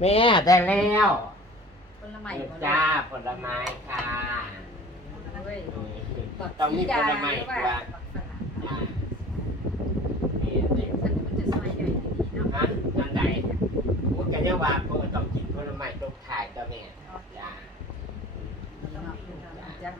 แม่ได้แล้วผลไม้จ้าผลไม้ค่ะเว้ยต้องมีผลไม้ตัวบักสลัดจ้านี่เด็กอันนี้มันจะซอยใหญ่ดีเนาะฮะอันใดพูดกันเนี่ยว่าพวกต้องกินผลไม้ตกถ่ายตัวแม่จ้าจัง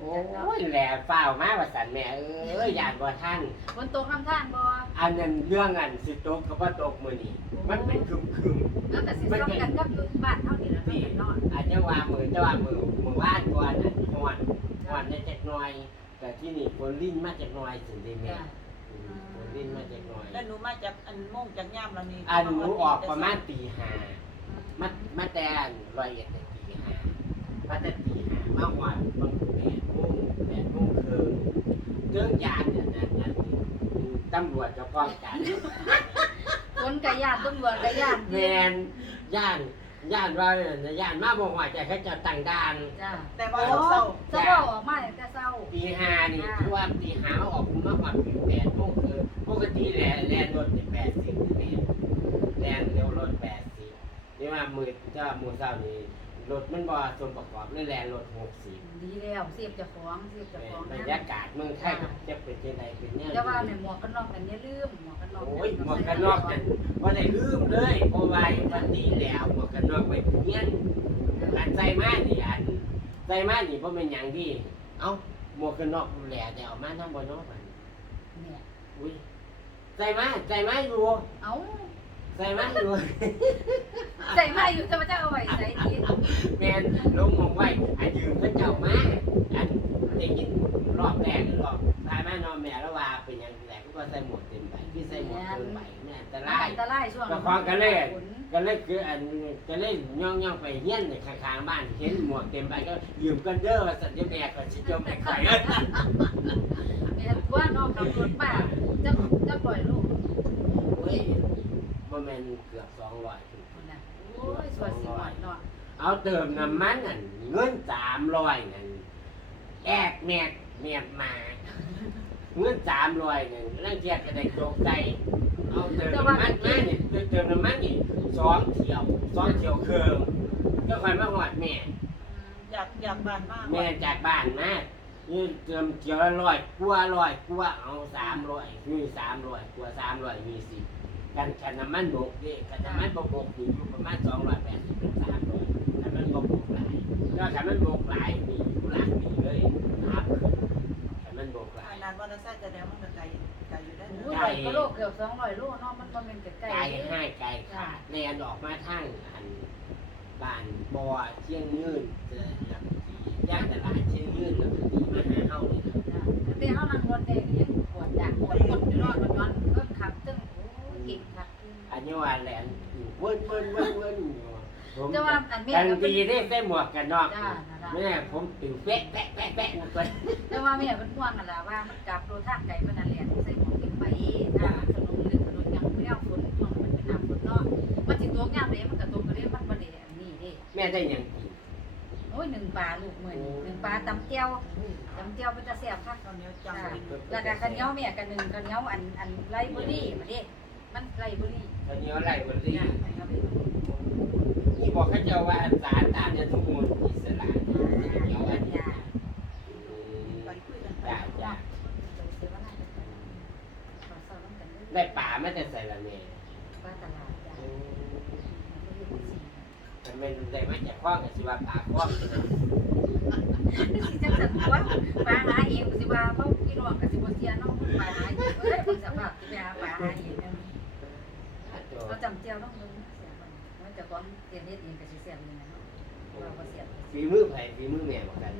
โอ้ยแหล่เปล่ามากว่าสันแม่เอ้ยอยากบ่ท่านฝนตกข้างทางบ่อันนั้นเรื่องอันสิตกก็บ่ตกมื้อนี้มันเป็นครึมครึมแล้วแต่สิซ้อมกันกับอยู่บ้านเท่านี้แล้วๆที่เนาะอาจจะว่ามือจะว่ามือมือว่านก่อนน่ะฮ้อนฮ้อนได้จักหน่อย แต่ที่นี่ฝนลิ้นมาจักหน่อยสิได้แม่จ้ะอืมฝนลิ้นมาจักหน่อย แล้วหนูมาจากอันโม่งจากย่ามเรานี่อันหนูออกประมาณตีห้ามามาแต่อันร้อยเอ็ดแต่ตีห้ามาแต่ตีห้ามาหวานบางแปดโมงแปดโมงครึ่ง เรื่องยานเนี่ยนะนะตำรวจจะป้องกันฝนกะย่านตำรวจกะย่านแมนย่านย่านว่าเนี่ยย่านมาบอกว่าจะเขาจะตั้งด่าน จ้าแต่ว่าเราเศร้าจะบ่ออกมาแต่เช้าตีห้านี่คือว่าตีห้าออกมาหวัดปีแปดโมงคือปกติแหละแลนรถแปดสิบเมตรแลนเร็วรถแปดสิบนี่ว่ามือถ้ามือเช้านี่ รถมันบ่ส่วนประกอบเลยแลนรถหกสิบดีแล้วเสียบเจะของเสียบเจะของบรรยากาศเมืองไทยจะเป็นยังไงเป็นเนี่ยจะว่าในหมวกกันน็อกกันอย่าลืมหมวกกันน็อกโอ้ยหมวกกันน็อกกันว่าได้ลืมเลยเพราะว่าวันนี้แล้วหมวกกันน็อกไปเงี้ยนอันใจมากนี่อันใจมากนี่เพราะเป็นอย่างที่เอ้าหมวกกันน็อกแหล่แต่เออกมาทั้งบนนอกมันเนี่ยอุ้ยใจมากใจมากอยู่เอ้า ใจมากอยู่ใส่มาอยู่จะมาจะเอาไว้ใส่ดีแมนลงมองไว้อันยืมพระเจ้ามาอันได้ยินรอบแรกรอบตายมานอนแม่แล้วว่าเป็นอย่างแรกก็ใส่หมวกเต็มใบที่ใส่หมวกเต็มใบเนี่ยแต่อัไล่นตรายช่วงก็ฟังกันเลยก็เลยคืออันก็เลยย่องย่องไปเฮี้ยนในข้างๆบ้านเห็นหมวกเต็มใบก็ยืมกันเด้อว่าสัตว์แม่ก็ชิจมไปขายแม่ว่าน้องขับรถมาจะจะปล่อยลูกเฮ้ย บ่แม่นเกือบสองร้อยนะโอ้ยสวยสิหมดเนาะเอาเติมน้ำมันนั่นเงินสามร้อยนั่นแอกแมกแมบมาเงินสามร้อยนั่นร่างเทียก็ได้โจกใจเอาเติมน้ำมันมานี่เติมน้ำมันนี่สองเที่ยวสองเที่ยวเคืองก็ค่อยมาหอดแม่อยากอยากบ้านมากแม่จากบ้านมานี่เติมเที่ยวละร้อยกว่าร้อยกว่าเอาสามร้อยนี่สามร้อยกว่าสามร้อยมีสิบ กันกันน้ำมันบกนี่กันน้ำมันบกบกอยู่อยู่ประมาณสองร้อยแปดสิบเป็นสามร้อยกันมันบกบกหลายก็กันมันบกหลายมีอยู่หลักมีเลยครับกันมันบกหลาขยนาดมอเตอร์ไซค์จะแล้วมันก็ไกลไกลอยู่ได้โอ้นะยร้อยกิโลเกือบสองร้อยโลเนาะมันก็เป็นใกล้ไกลๆให้ไกลขาดแนนออกมาทางอันบ้านบ่อเชียงยืนเจอแล้วย่างตลาดเชียงยืนแล้วก็ดีมาหาเฮานี่นะแต่เฮานั่งรถได้ โอ้ยเก่งครับอันนี้ว่าแหลนเวิ้นเวิ้นเวิ้นเวิ้นอยู่ผมจะว่าอันแม่กันก็เป็นดีได้ใส่หมวกกันนอกจ้านั่นล่ะแม่ผมตื่นแป๊ะแป๊ะแป๊ะแป๊ะหมดเลยแต่ว่าแม่เป็นห่วงกันล่ะว่ามันกลับโดนทางไกลมันนั่นแหละใส่หมวกเก็บไปทางถนนลื่นถนนยังไม่เอาฝนช่วงมันเป็นน้ำฝนเนาะมันสิตกยามใดมันก็ตกก็ได้มันบ่ได้อันนี้เด้แม่ได้หยังกินโอ้ยหนึ่งปลาลูกมื้อนี้หนึ่งปลาตำแก้วตำแก้วเป็นตาแซ่บคัก ตอนนี้จังจ้าเลยแล้วก็ข้าวเหนียวแม่ก็หนึ่งข้าวเหนียวอันอันไรเบอรี่มาเด้ มันไรเบอรี่ตอนนี้อะไรบนนี้นะไปครับนี่บอกเขาเจ้าว่าสารตามยาทุกมูลอิสระเหนียวอันนี้ไปคุยกันจ้าจ้าเดี๋ยวว่าน่าจะไปขอสอบน้ำกันเด้อได้ป่าไม่แต่ใส่ละแม่ปลาตลาดจ้ะแต่ไม่ได้มาจากข้องกับสิว่าป่าข้องนี่สิจังสันตัวปลาหาเองสิว่าเพราะพี่น้องก็สิบ่เสียเนาะปลาหาเองเอ้ยเพิ่นสภาพสิไปหาปลาหาเอง เนี่ยเราจำเจียวต้องดูเสียมันมันจะก้อนเตรียมเฮ็ดเองก็สิเสียนี่นะเนาะว่าบ่เสียฝีมือไผ่ฝีมือแม่บอกกัน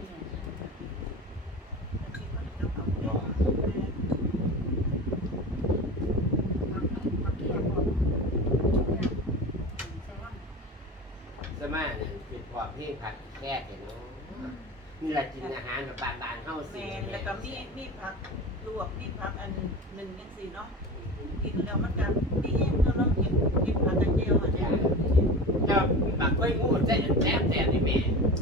สมาเนี่ยเป็นพอพี่ผักแค่เนาะนี่แหละกินอาหารแบบบานๆเฮาแมสินแล้วก็มีมีผักลวกมีผักอันหนึ่งยังสี่เนาะกินแล้วมันก็มีแห้ บักกล้วยงูแซ่บแซ่บแซ่บนี่แม่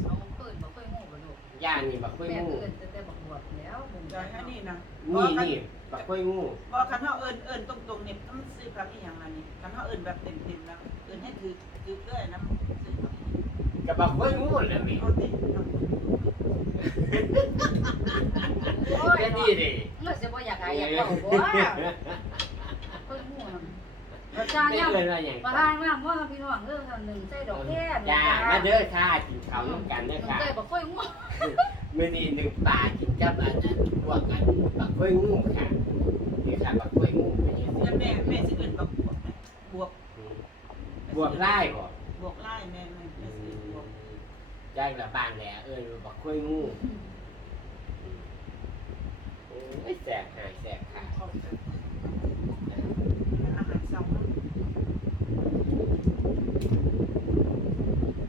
เอาปืนบ่ค่อยงูบ่ลูกย่างนี่บักกล้วยแม่งูเอิ้นแต่แต่บักบวบแล้วบ่จอยให้นี่นะนี่นี่บักกล้วยงูบอกคันเฮาเอิ้นเอิ้นตรงๆเนี่ยมันซื้อผักอีหยังล่ะนี่คันเฮาเอิ้นแบบเต็มๆแล้วกอื่นให้ถือถือเรื่อยนะกับบักเว้ยงูเลยมีเอาดิเอาโอ้ยแค่เนาะนี้ดิเลือดจะบ่อยากหายอยากเล่าบ่เพิ่นม่วน ประชาไม่เนี่ยเลยว่าอย่างประธานว่าว่าพี่น้องเรื่องอันหนึ่งใส่ดอกแค่จ้ามาเด้อค่ะกินข้าวน้ำกันเด้อหนึ่งค่ะใส่บ่ค่อยง่วงมื้อนี้หนึ่งป่ากินกับอันนั้นพวกกันบักเว้ยงูค่ะนี่ค่ะบักเว้ยงูเป็นยังไงแล้วแม่แม่สิเอิ้นบักบวกนะบวกบวกไล่บ่บวกไล่แม่แม่แม่สิเอิ้นบวกจ้างละบ้านแหละเออบักเว้ยงูโอ้ยแสบหายแสบขา เข้าใจอาหารเช้า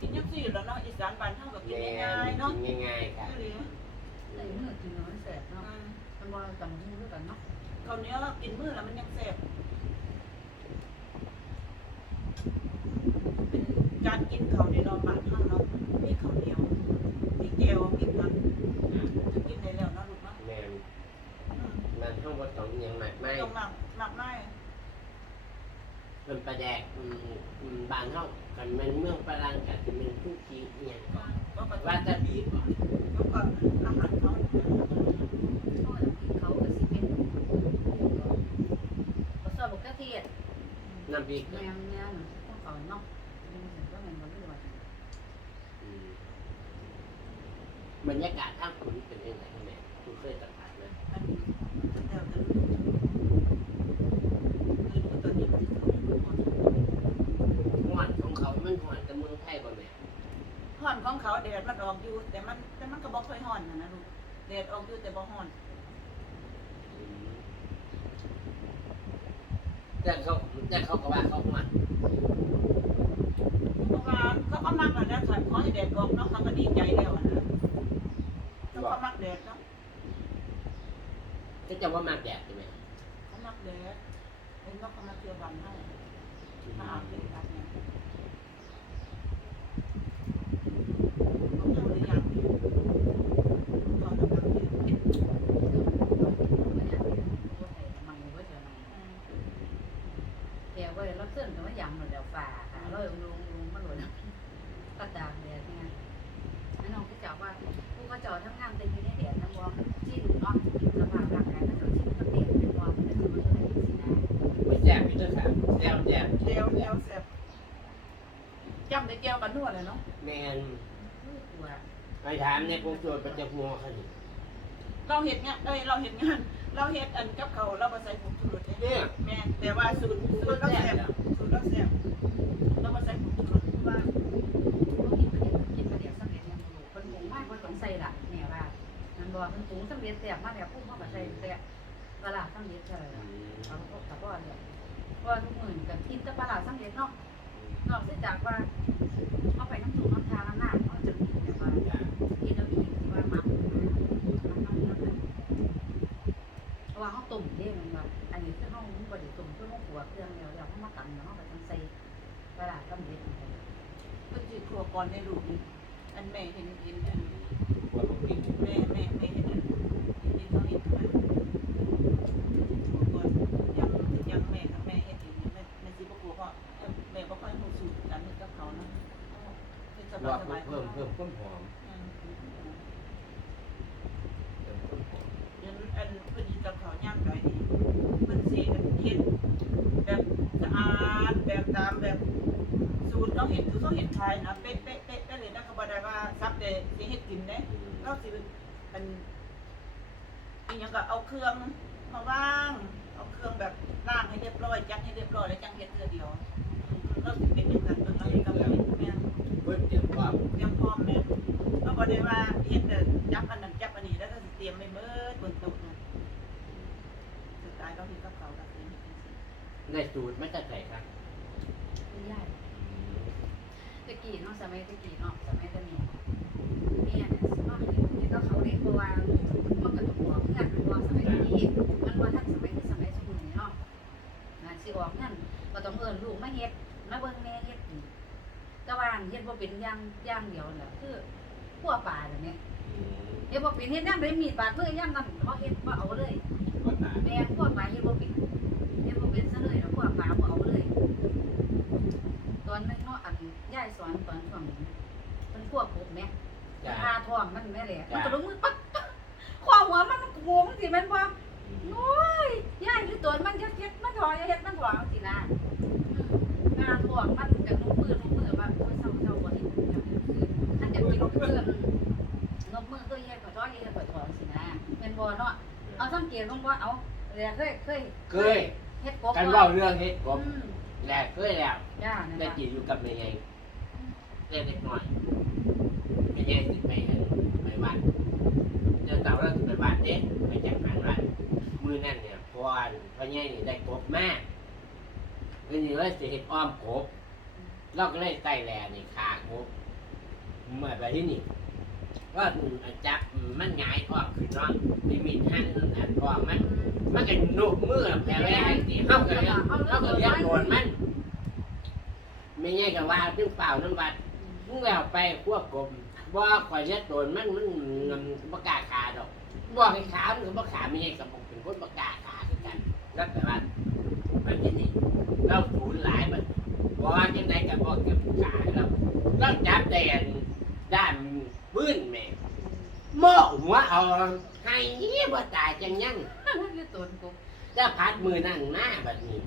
กินยังสิแล้วเนาะอีสานบ้านเฮา ก็กินแม่ง่ายๆเนาะกินง่ายๆค่ะคือใส่มือกินมันแสบเนาะมันบ่จำชื่อกันเนาะข้าวเหนียวกินมื้อแล้วมันยังแซ่บเป็นการกินข้าวในนอนบ้านเฮาเนาะมีข้าวเหนียวมีแก้วมีผักจะกินได้แล้วเนาะลูกเนาะแม่นอืมมันห้องบ่ต้องอิหยังมากมายต้องหมักหมักไม้เป็นปลาแดกอืมอืมบางเฮา กันม่นเมืองฝรั่งก็สิเป็นผู้ขี้อิหยังก่อนก็ว่าจะบีบบ่ก็อาหารเขาเขาก็สิเป็นก็สอบกระเทียดน้ำพริกแม่น่ะนเนี่ยพวกเขาเนาะมันสิว่ามันบ่รู้ว่าบรรยากาศทางคุณเป็นยังไงแม่คุณเคยสัมผัสไหม อันนี้จะแถวจะรู้คือตอนนี้มันจะรู้ หวานของเขามันหวานแต่เมืองไทยบ่แม่ ห่อนของเขาแดดมันออกอยู่ แต่มันแต่มันก็บ่ค่อยห่อนนะนะลูกแดดออกอยู่แต่บ่ห่อนอืมแต่เขาแต่เขาก็ว่าเขาหวานเพราะว่าเขาก็มักแล้วนะค่ะขอให้แดดออกเนาะเขาก็ดีใจแล้วอะนะเขาก็มักแดดเนาะก็จะว่ามากแดดใช่ไหมเขามักแดดเห็นว่าเขามาเที่ยวบ้านเฮามาอาบแดดอาบเนี่ยเขาเฮาหรือยังเขากำลังเรียน แกว่าเราเส้นแต่ว่ายำหมดแล้วฝ่าค่ะเราลงลงมาหล่นก็ตากแดดเนี่ยนั่นน้องที่จับว่าผู้ก็จอทั้งงานเต็มอยู่ในแดดนะวอมที่ดูเนาะสภาพร่างกายก็จะชิ้นก็เต็มเป็นวอมเป็นตัวอะไรสินะ ไม่แซ่บพี่เด้อค่ะแซ่บแซ่บ เจียวเจียวแซ่บจำได้เจียวกันนวดเลยเนาะแม่นตัวไปถามในพวกโจรประจักษ์หัวเขานี่เราเห็ดงานเอ้ยเราเห็ดงาน เราเห็ดอันกับเขาเราบ่ใส่ผงชูรสเด้เนี่ยแม่นแต่ว่าสูตรสูตรเราแซ่บสูตรเราแซ่บเราบ่ใส่ผงชูรสว่าเขากินประเดี๋ยวกินประเดี๋ยวสำเร็จยังอยู่คนงงมากคนสงสัยละเนี่ยว่ามันบอกมันสูงสำเร็จแต่มาแล้วพุ่งเข้ามาใส่แต่ตลาดสำเร็จเท่าไหร่อืมเขาก็ตะก้อนเนี่ยว่าทุกหมื่นกับกินแตปลาสำเร็จเนาะนอกจากว่า เขาไปน้ำสูงน้ำทาน้ำหน้าเขาจะกินแต่ว่าจ้ะกินแล้วอีกที่ว่ามักว่าเขาต้มเด้มันแบบอันนี้คือเขาบดต้มเพื่อเขาขัวเครื่องแล้วแล้วเขามาตำแล้วเขาไปทำใส่ปลาสำเร็จเพิ่นสิครัวก่อนในลูกนี่อันแม่เห็นเห็นอันนแม่แม่แม่เห็นอันที่เขาเห็นมาครัวก่อนยังยังแม่กับแม่เฮ็ดเองแม่แม่สิบ่กลัวเพราะแม่บ่ค่อยรู้สูตรการเฮ็ดกับเขานะเฮ็ดส ว่าเพิ่มเพิ่มความหอมเพิ่มความหอมเดี๋ยวอันเพิ่นสิกับเขาย่างได้ดีเพิ่นสิเฮ็ดแบบสะอาดแบบตามแบบสูตรเขาเห็นคือเขาเห็นขายนะเป๊ะเป๊ะเป๊ะเป๊ะเลยนะก็บ่ได้ว่าซับแต่สิเฮ็ดกินเด้อืมเราสิเป็นอีหยังก็เอาเครื่องมาว่างเอาเครื่องแบบล้างให้เรียบร้อยจัดให้เรียบร้อยแล้วจังเฮ็ดเทื่อเดียวเราสิเป็น อย่างนั้นเราเฮ็ดกับแม่แม่เพิ่มเตรียมความเตรียมพร้อมแม่เราบ่ได้ว่าเฮ็ดแต่จับอันนั้นจับอันนี้แล้วก็สิเตรียมไว้เบิดบนโต๊ะนะสุดท้ายเราเฮ็ดกับเขาวกับเองในสูตรไม่จะใส่ครับไม่ยากตะกี้เนาะสมัยตะกี้เนาะสมัยตะนี้แม่เนี่ยสมัยนี้ก็เขาเรียกว่ามันกระตุกหัวเพื่อนมันว่าสมัยนี้มันว่าทันสมัยที่สมัยสมุนเนาะนะสิออกนั่นก็ต้องเอิ้นลูกมาเฮ็ดมาเบิ่งแม่เฮ็ด แต่ว่าเฮ็ดบ่เป็นอย่างอย่างเดียวน่ะคือขั่วปลาแบบนี้อืมเฮ็ดบ่เป็นเฮ็ดยามใดมีดบาดมือยามนั้นบ่เฮ็ดบ่เอาเลยก็ตายแม่ขั่วปลาเฮ็ดบ่เป็นเฮ็ดบ่เป็นซะเลยแล้วขั่วปลาบ่เอาเลยตตอนนึงเนาะอันย่ายสอนตอนช่วงมันพวกผมแม่จ้ะพาท้องมันแม่แหละมันก็ลงมือปั๊บความหัวมันมันโงงสิแม่นบ่โอ้ยย่ายคือตัวมันเฮ็ดเฮ็ดมันถอยเฮ็ดมันถอยสินะงาท้องมันกับลงมือลงมือว่าโอ้ยเศร้าเศร้าบ่เฮ็ดคือท่านจะกินเพื่อน นกมือก็เฮ็ดก็ถอยเฮ็ดก็ถอยสินะแม่นบ่เนาะเอาสังเกตลงบ่เอาแล้วเคยเคยเคยเฮ็ดกบกันเล่าเรื่องเฮ็ดกบแหลกเคยแล้วย่านั่นได้ล่ะกินอยู่กับแม่ใหญ่เล็กน้อยแม่ใหญ่สิไปไปบ้านเจ้าเต่าแล้วสิไปบ้านเด้ไปจัดงานบ้านมือนั้นเนี่ยพอนพ่อใหญ่นี่ได้กบแมาก็นี่เลยสิเฮ็ดอ้อมกบเราก็เลยใส่แลนี่ขากบเมื่อไปที่นี่ ก็จับมันหงายท้องขึ้นเนาะมีมีดหั่นอันท้องมัน มันก็นุกมือแผลแม่สิเฮาก็เลี้าก็เลี้ยงโดนมันไม่ใช่ก็ว่าถึงเปล่าน้ำบัดมึงแล้วไปควบกลมบ่ข่อยเลี้ยงโดนมันมันมันบ่กล้าขาดอกบ่ให้ขามันก็บ่ขาไม่ใช่กับผมเป็นคนบ่กล้าขาคือกันนั่นแต่ว่ามันที่นี่เราสูญหลายบัดบ่ว่าจังไดก็บ่เก็บขาแล้วเราจับแดน ด้านปืนแม่โม่หัวเอาให้นี่บ่ตายจังยังคือตัวกบถ้าพัดมือนั่งหน้าแบบนี้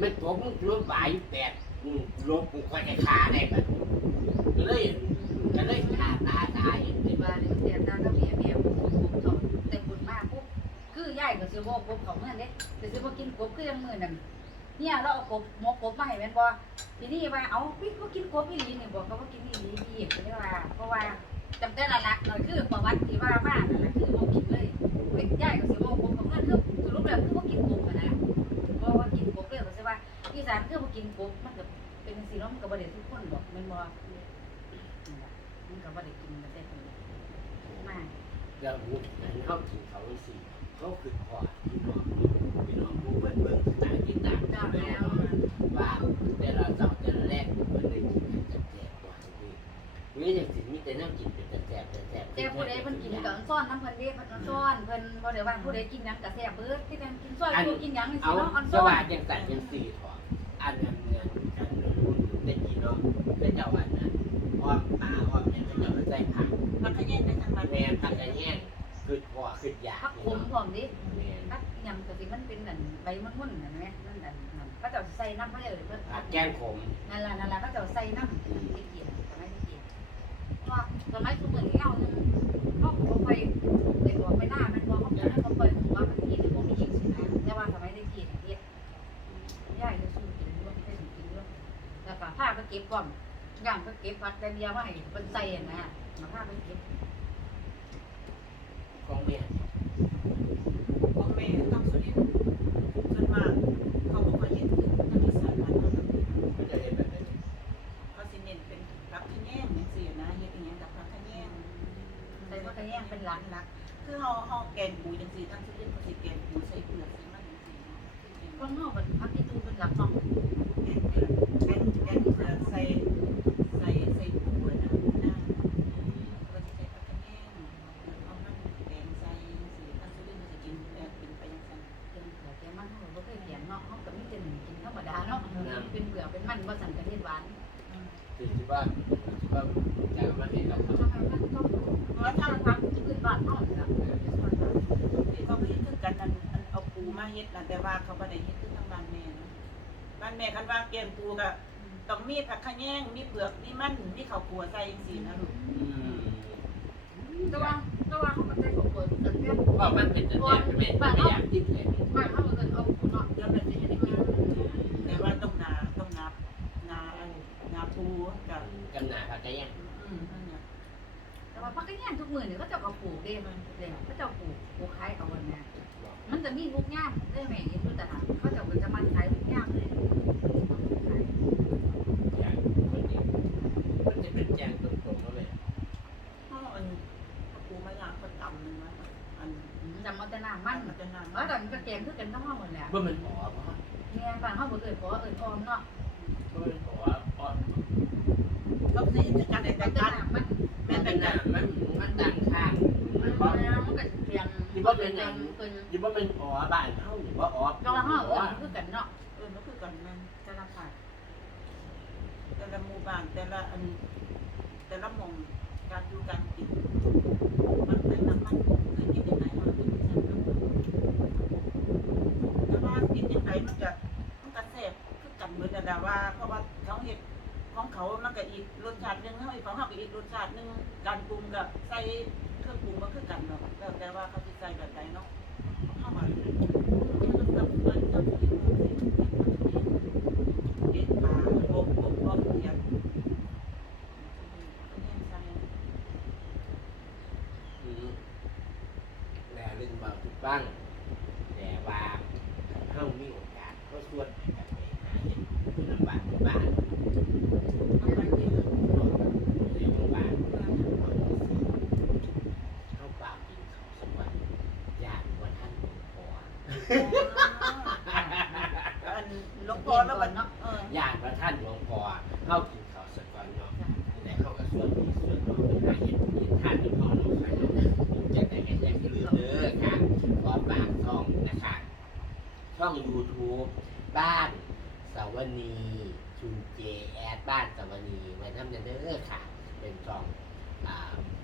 มันผมรถบ่ายแปดอืมลบกูคอยจะขาได้แบบก็เลยก็เลยขาตาตายอย่างนี้าเนี่ยเสียตาก็เมียเมียผมเขาแต่บุญมากปุ๊บคือย่ายก็สิบ่กบเขาเมื่อเด้แต่สิบ่กินกบคือยังมือนั้น เนี่ยเราเอากบหมกกบมาให้แม่นบ่ทีนี้ว่าเอาพี่ก็กินกบอีหลีนี่บอกเขาว่ากินอีหลีพี่ก็เลยว่าเพราะว่าจำได้ละลักนั่นคือประวัติที่ว่ามานั่นน่ะคือบ่กินเลยเป็นย่ายก็สิบ่กบเขาเมื่อคือสรุปแล้วคือบ่กินกบอะนะเพราะว่ากินกบเลยก็สิว่าอีสานคือบ่กินกบมันก็เป็นจังซี่เนาะมันก็บ่ได้ทุกคนดอกแม่นบ่มันก็บ่ได้กินมาแต่คนมาก แล้วนั่นเข้ากินเขาสิเขาคือพอพี่น้องพี่น้องผู้เบิ่งเบิ่งต่างที่ต่างจ้าแล้วว่าแต่ละเจ้าแต่ละแรกมันได้กินกันจับแจกกว่าทีนี่อย่างสิ่งมีแต่น้ำกินเป็นแต่แสบแต่แสบแต่ผู้ใดเพิ่นกินก็ซ่อนน้ำเพิ่นเด้เพิ่นซ่อนเพิ่นบ่ได้ว่าผู้ใดกินหยังก็แซ่บเบิดที่กันกินซ่อนผู้กินหยังนี่สิเนาะอันซ่อนว่านจังสันจังสี่ถอดอันนั้นเนี่ยอันนั้นรุ่นได้กี่เนาะเป็นเจ้าอันนั้นอ้อมปลาอ้อมเนี่ยเป็นเจ้าใส่ผัก มันขยันในทางบ้านแม่ผักกระแยงคือพอคืออยากผักขมพร้อมดิแม่ผักหยังก็สิมันเป็นนั่นใบมันมุ่นนั่นแหมนั่นนั่นนั่นเขาเจ้าใส่น้ำเขาเจ้าเพิ่นผักแกงขมนั่นล่ะนั่นล่ะเขาเจ้าใส่น้ำที่เกียนสมัยที่เกียนว่าสมัยซุมื้อนี้เอานึงเฮาก็ไปไปออกไปหน้ามันบ่เขาจะให้เขาไปถึงว่ามันกินหรือบ่มีกินสินะแต่ว่าสมัยที่เกียนเฮ็ดยายจะสู้กินด้วยให้กินด้วยแล้วก็ผ้าก็เก็บก่อนย่างก็เก็บพัดแต่เดียวมาให้เป็นใส่นะ มาผ้าก็เก็บของเม่ข คือที่ว่าที่ว่าจะมาให้กับเขาทำไมมันต้องเพราะถ้าพักพื้นบ้านเฮานี่ล่ะที่เขาไปเฮ็ดคือกันอันอันเอาปูมาเฮ็ดนะแต่ว่าเขาบ่ได้เฮ็ดคือทางบ้านแม่นะบ้านแม่คันว่าแกงปูก็ต้องมีผักขะแยงมีเปลือกมีมันมีข้าวคั่วใส่จังซี่นะลูกอืมแต่ว่าแต่ว่าเขาก็ใส่ของเปิดกันแค่ว่ามันเป็นแต่แสบแม่ไม่อยากที่แผลบ้านเฮาก็เอาเนาะเดี๋ยวมันสิเฮ็ดให้กินแต่ว่าต้องนาต้องนานาอันนาปูกับ กำนาผักกระแยง อืมนั่นน่ะ แต่ว่า พักก็ย่างทุกมื้อนี่เขาเจ้าก็ปลูกเด้มันแล้วเขาเจ้าปลูกปลูกขายเอาวันนี้มันจะมีลูกย่ามได้ไหมเห็นดูตลาดเขาจะเอาจะมันขายลูกย่ามเลยอย่างคนนี้มันจะเป็นแจงตรงๆแล้วเลยเฮาอันเอาปูมาย่างก็ตำนึงนะอันจำมันจะน้ำมันมันจะนานแล้วตอนก็แกงคือกันทั้งห้องหมดแหละว่ามันอ๋อเพราะเนี่ยบ้านห้องบ่เอ่ยเพราะเอ่ยออมเนาะว่ามันอ๋อ อ๋อก็สิคือกันได้แต่งกันน้ำมันแม่มันเป็เป็นนน่ะน้ำมันมันดังข้างมันก็ว่ามันก็เปลี่ยนเป็นคิดว่าเป็นอ๋อบ้านเฮาหรือว่าอ๋อก็ห้องเอ่ยคือกันเนาะเออมันคือกันแม่นจะรับผ่านแต่ละมู่บ้านแต่ละอันแต่ละมองการอยู่การกินมันไปน้ำมันเคยกินยังไงมาเป็นฉันก็แต่ว่ากินยังไงมันจะมันก็แซ่บคือกันเหมือนกันแต่ว่าเพราะว่าเขาเห็ด ของเขามันก็อีกรสชาติหนึ่งเขาอีกของเขาก็อีกรสชาติหนึงการปรุงกับใส่เครื่องปรุงมันคือกันเนาะแล้วแต่ว่าเขาจะใส่แบบไหนเนาะเข้ามาบ้างแต่ว่าเฮามีโอกาสก็ชวนกันไปหาเห็ดอยู่ลำบากบ้านเรียกว่าบ้านเข้าป่ากินเขาสวัสดิ์ญาติวันท่านหลวงพ่อ อันหลวงพ่อแล้วมันเนาะเออ ญาติวันท่านหลวงพ่อเข้ากินเขาสักวันเนาะแต่เขาก็ชวนพี่ชวนน้องไปหาเห็ดเห็ดท่านหลวงพ่อน้องใครเนาะจะได้กันอย่างลืมเด้อค่ะขอฝากช่องนะคะ ช่อง YouTube บ้าน สาวนีชูเจแอดบ้านสาวนีไว้ทำเด้อค่ะ เป็นช่องอ่า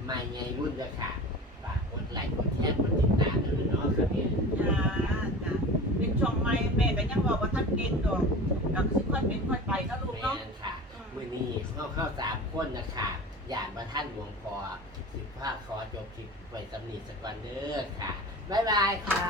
ไม่ไงรุ่นเด้อค่ะฝากกดไลค์กดแชร์กดติดตามด้วยเนาะค่ะเนี่ยจ้าจ้าเป็นช่องใหม่แม่ก็ยังบอกว่าท่านเก่งดอกดังสิค่อยเป็นค่อยไปนะลูกแม่เนาะนค่ะมื่อนี้เข้าเข้าสามคนนะคะอยากมาท่านหลวงพอสิบภาคขอจบคลิปไว้สำนีสักวันเด้อค่ะ บ๊ายบายค่ะ